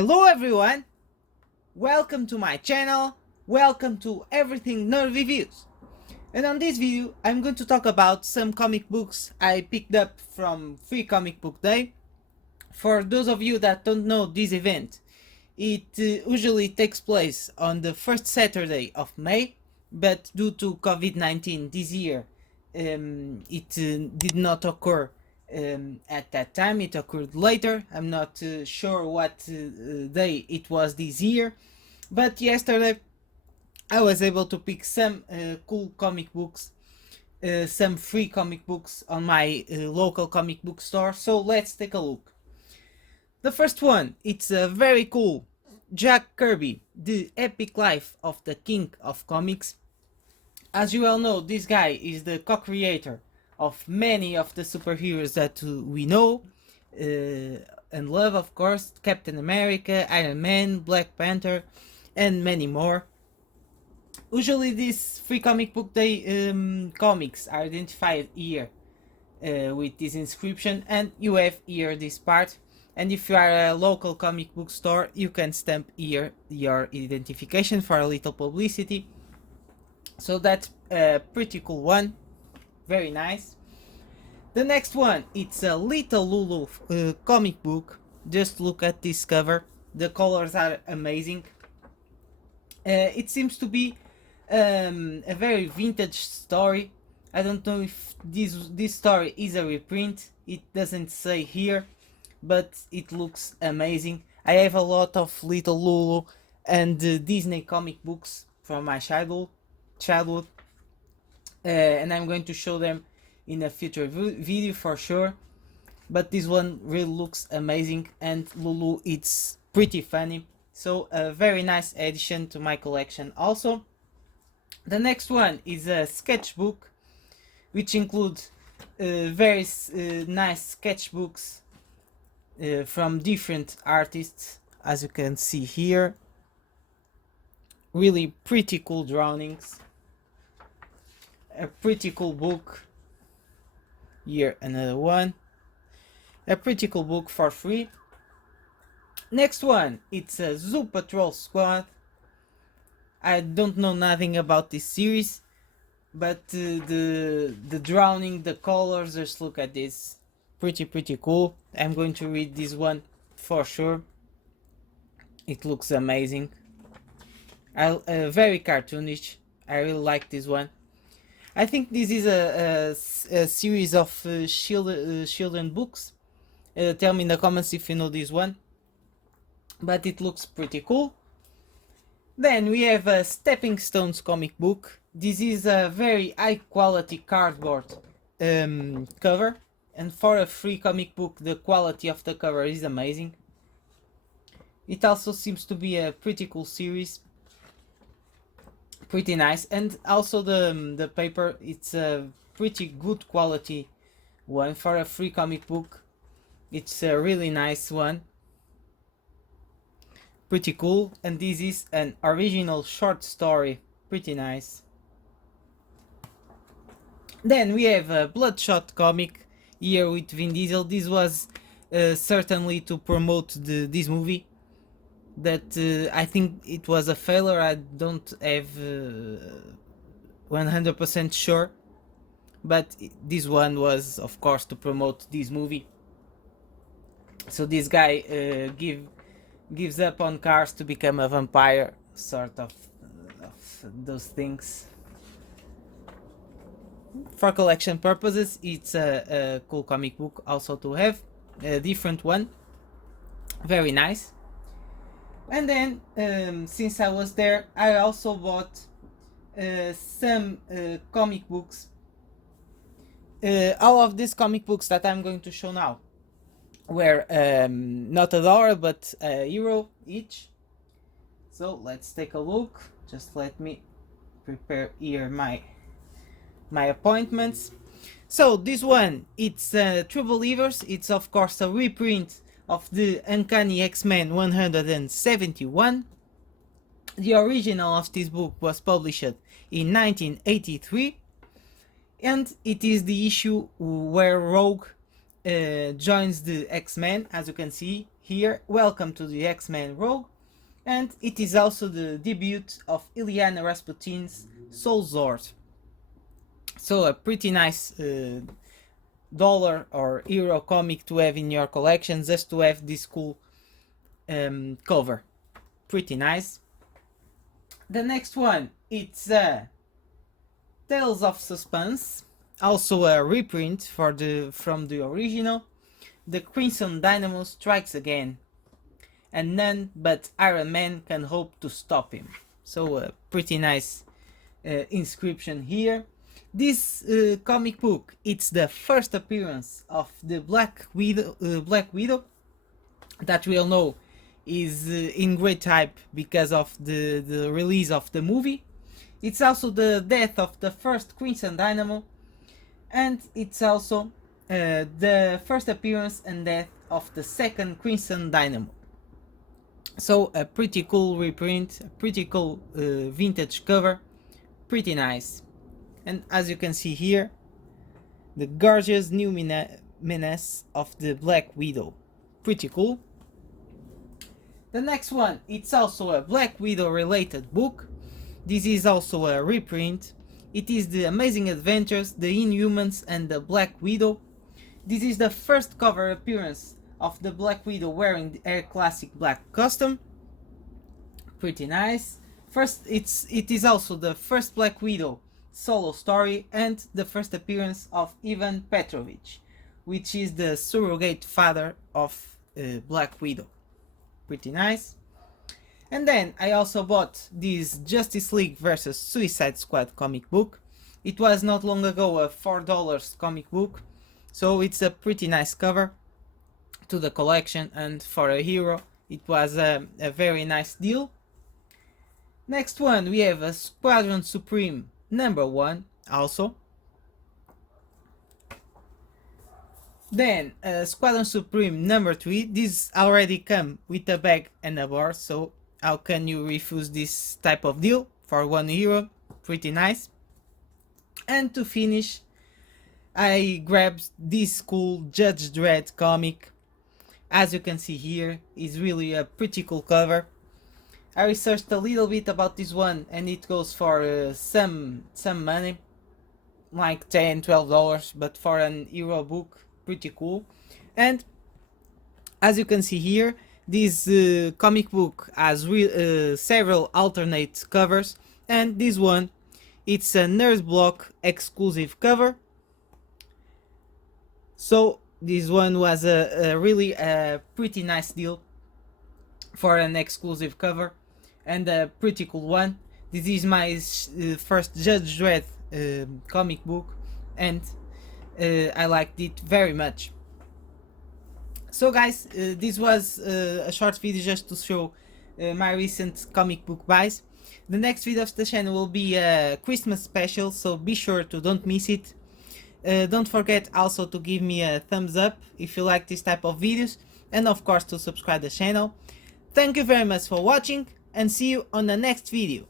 Hello everyone, welcome to my channel, welcome to Everything Nerd Reviews. And on this video I'm going to talk about some comic books I picked up from Free Comic Book Day. For those of you that don't know this event, it usually takes place on the first Saturday of May, but due to COVID-19 this year it did not occur at that time. It occurred later. I'm not sure what day it was this year, but yesterday I was able to pick some cool comic books, some free comic books on my local comic book store. So let's take a look. The first one, it's a very cool Jack Kirby, The Epic Life of the King of Comics. As you all know, this guy is the co-creator of many of the superheroes that we know and love, of course: Captain America, Iron Man, Black Panther, and many more. Usually these Free Comic Book Day comics are identified here with this inscription, and you have here this part. And if you are a local comic book store, you can stamp here your identification for a little publicity. So that's a pretty cool one, very nice. The next one, it's a Little Lulu comic book. Just look at this cover, the colors are amazing. It seems to be a very vintage story. I don't know if this story is a reprint, it doesn't say here, but it looks amazing. I have a lot of Little Lulu and Disney comic books from my childhood, and I'm going to show them in a future video for sure. But this one really looks amazing, and Lulu, it's pretty funny, so a very nice addition to my collection. Also, the next one is a sketchbook, which includes very nice sketchbooks from different artists, as you can see here. Really pretty cool drawings, a pretty cool book. Here another one, a pretty cool book for free. Next one, it's a Zoo Patrol Squad. I don't know nothing about this series, but the drawing, the colors, just look at this, pretty cool. I'm going to read this one for sure. It looks amazing. Very cartoonish. I really like this one. I think this is a series of children books. Tell me in the comments if you know this one, but it looks pretty cool. Then we have a Stepping Stones comic book. This is a very high quality cardboard cover, and for a free comic book the quality of the cover is amazing. It also seems to be a pretty cool series, pretty nice. And also the paper, it's a pretty good quality one for a free comic book. It's a really nice one, pretty cool. And this is an original short story, pretty nice. Then we have a Bloodshot Comic here with Vin Diesel. This was certainly to promote this movie that I think it was a failure. I don't have 100% sure, but this one was of course to promote this movie. So this guy gives up on cars to become a vampire, sort of those things. For collection purposes, it's a cool comic book also to have, a different one, very nice. And then since I was there, I also bought some comic books. All of these comic books that I'm going to show now were not $1 but €1 each. So let's take a look. Just let me prepare here my appointments. So this one, it's True Believers. It's of course a reprint of the Uncanny XMen 171. The original of this book was published in 1983, and it is the issue where Rogue joins the X-Men. As you can see here, welcome to the X-Men Rogue, and it is also the debut of Ilyana Rasputin's Soul Zord. So a pretty nice dollar or euro comic to have in your collection, just to have this cool cover. Pretty nice. The next one, it's Tales of Suspense, also a reprint from the original. The Crimson Dynamo strikes again, and none but Iron Man can hope to stop him. So a pretty nice inscription here. This comic book, it's the first appearance of the Black Widow, that we all know is in great hype because of the release of the movie. It's also the death of the first Crimson Dynamo, and it's also the first appearance and death of the second Crimson Dynamo. So a pretty cool reprint, a pretty cool vintage cover, pretty nice. And as you can see here, the gorgeous new menace of the Black Widow, pretty cool. The next one, it's also a Black Widow related book. This is also a reprint. It is the Amazing Adventures, the Inhumans and the Black Widow. This is the first cover appearance of the Black Widow wearing her classic black costume. Pretty nice. It is also the first Black Widow solo story and the first appearance of Ivan Petrovich, which is the surrogate father of Black Widow. Pretty nice. And then I also bought this Justice League vs Suicide Squad comic book. It was not long ago a $4 comic book, so it's a pretty nice cover to the collection, and for a hero it was a very nice deal. Next one, we have a Squadron Supreme #1 also. Then Squadron Supreme #3. This already come with a bag and a bar, so how can you refuse this type of deal for €1? Pretty nice. And to finish, I grabbed this cool Judge Dredd comic. As you can see here, it's really a pretty cool cover. I researched a little bit about this one, and it goes for some money, like $10-12, but for an euro book, pretty cool. And as you can see here, this comic book has several alternate covers, and this one, it's a Nerd Block exclusive cover. So this one was a really pretty nice deal for an exclusive cover, and a pretty cool one. This is my first Judge Dredd comic book, and I liked it very much. So guys, this was a short video just to show my recent comic book buys. The next video of the channel will be a Christmas special, so be sure to don't miss it. Don't forget also to give me a thumbs up if you like this type of videos, and of course to subscribe the channel. Thank you very much for watching, and see you on the next video.